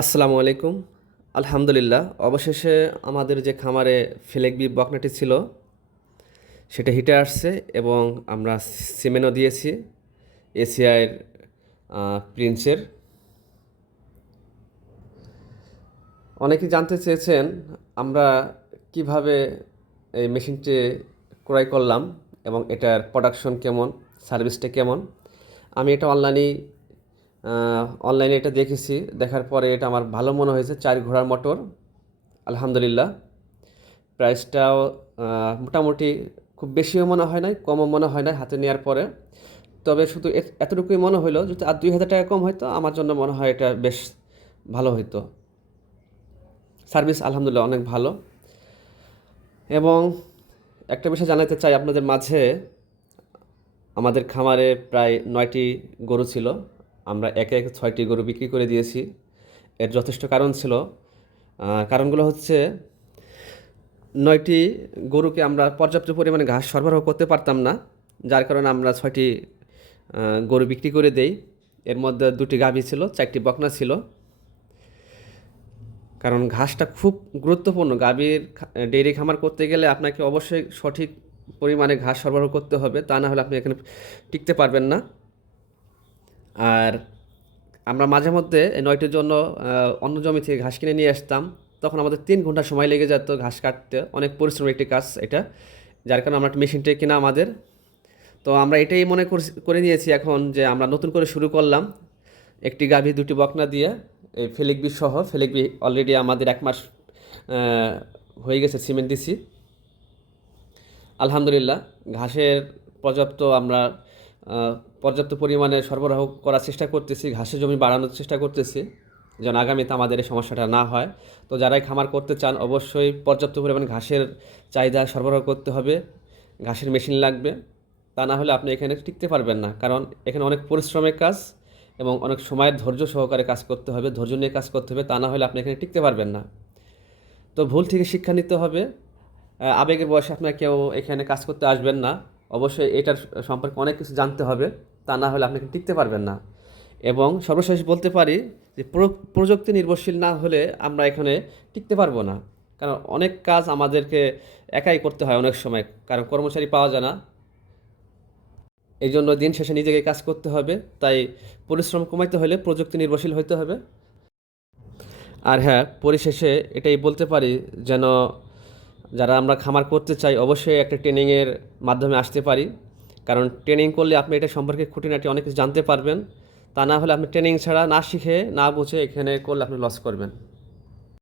আসসালামু আলাইকুম। আলহামদুলিল্লাহ, অবশেষে আমাদের যে খামারে ফিলেকবি বকনাটি ছিল, সেটা হিটে আসছে এবং আমরা সিমেন্টও দিয়েছি, এসিআইয়ের প্রিন্সের। অনেকে জানতে চেয়েছেন আমরা কীভাবে এই মেশিনটি ক্রয় করলাম এবং এটার প্রোডাকশন কেমন, সার্ভিসটা কেমন। আমি এটা অনলাইনেই অনলাইনে এটা দেখেছি। দেখার পরে এটা আমার ভালো মনে হয়েছে। চার ঘোড়ার মোটর আলহামদুলিল্লাহ। প্রাইসটাও মোটামুটি খুব বেশিও মনে হয় নাই, কমও মনে হয় নাই হাতে নেওয়ার পরে। তবে শুধু এতটুকুই মনে হলো যদি আর দুই হাজার টাকা কম হয়তো, আমার জন্য মনে হয় এটা বেশ ভালো হইতো। সার্ভিস আলহামদুলিল্লাহ অনেক ভালো। এবং একটা বিষয় জানাতে চাই আপনাদের মাঝে। আমাদের খামারে প্রায় নয়টি গরু ছিল। আমরা একে একে ছয়টি গরু বিক্রি করে দিয়েছি। এর যথেষ্ট কারণ ছিল কারণগুলো হচ্ছে নয়টি গরুকে আমরা পর্যাপ্ত পরিমাণে ঘাস সরবরাহ করতে পারতাম না, যার কারণে আমরা ছয়টি গরু বিক্রি করে দেই। এর মধ্যে দুটি গাভী ছিল, চারটি বকনা ছিল। কারণ ঘাসটা খুব গুরুত্বপূর্ণ। গাভীর ডেইরি খামার করতে গেলে আপনাকে অবশ্যই সঠিক পরিমাণে ঘাস সরবরাহ করতে হবে, তা না হলে আপনি এখানে টিকতে পারবেন না। আর আমরা মাঝে মধ্যে এই নয়টির জন্য অন্য জমি থেকে ঘাস কিনে নিয়ে আসতাম। তখন আমাদের তিন ঘণ্টা সময় লেগে যেত ঘাস কাটতে। অনেক পরিশ্রমের একটি কাজ এটা, যার কারণে আমরা মেশিনটা কিনা আমাদের। তো আমরা এটাই মনে করে নিয়েছি এখন যে আমরা নতুন করে শুরু করলাম একটি গাভী, দুটি বকনা দিয়ে, এই ফেলিকবি সহ। ফেলিকবি অলরেডি আমাদের এক মাস হয়ে গেছে সিমেন্ট দিছি। আলহামদুলিল্লাহ, ঘাসের পর্যাপ্ত আমরা পর্যাপ্ত পরিমাণে সরবরাহ করার চেষ্টা করতেছি, ঘাসের জমি বাড়ানোর চেষ্টা করতেছি, যেন আগামীতে আমাদের এই সমস্যাটা না হয়। তো যারাই খামার করতে চান, অবশ্যই পর্যাপ্ত পরিমাণে ঘাসের চাহিদা সরবরাহ করতে হবে, ঘাসের মেশিন লাগবে। তা না হলে আপনি এখানে টিকতে পারবেন না, কারণ এখানে অনেক পরিশ্রমের কাজ এবং অনেক সময়ের ধৈর্য সহকারে কাজ করতে হবে, ধৈর্য নিয়ে কাজ করতে হবে, তা না হলে আপনি এখানে টিকতে পারবেন না। তো ভুল থেকে শিক্ষা নিতে হবে। আবেগের বয়সে আপনার কেউ এখানে কাজ করতে আসবেন না। অবশ্যই এটার সম্পর্কে অনেক কিছু জানতে হবে, তা না হলে আপনি টিকতে পারবেন না। এবং সর্বশেষ বলতে পারি যে প্রযুক্তি নির্ভরশীল না হলে আমরা এখানে টিকতে পারব না। কারণ অনেক কাজ আমাদেরকে একাই করতে হয় অনেক সময়, কারণ কর্মচারী পাওয়া যায় না। এই জন্য দিন শেষে নিজেকে কাজ করতে হবে, তাই পরিশ্রম কমাইতে হলে প্রযুক্তি নির্ভরশীল হইতে হবে। আর হ্যাঁ পরিশেষে এটাই বলতে পারি যেন যারা আমরা খামার করতে চাই, অবশ্যই একটা ট্রেনিংয়ের মাধ্যমে আসতে পারি। কারণ ট্রেনিং করলে আপনি এটা সম্পর্কে খুঁটিনাটি অনেক কিছু জানতে পারবেন। তা না হলে আপনি ট্রেনিং ছাড়া না শিখে, না বুঝে এখানে করলে আপনি লস করবেন।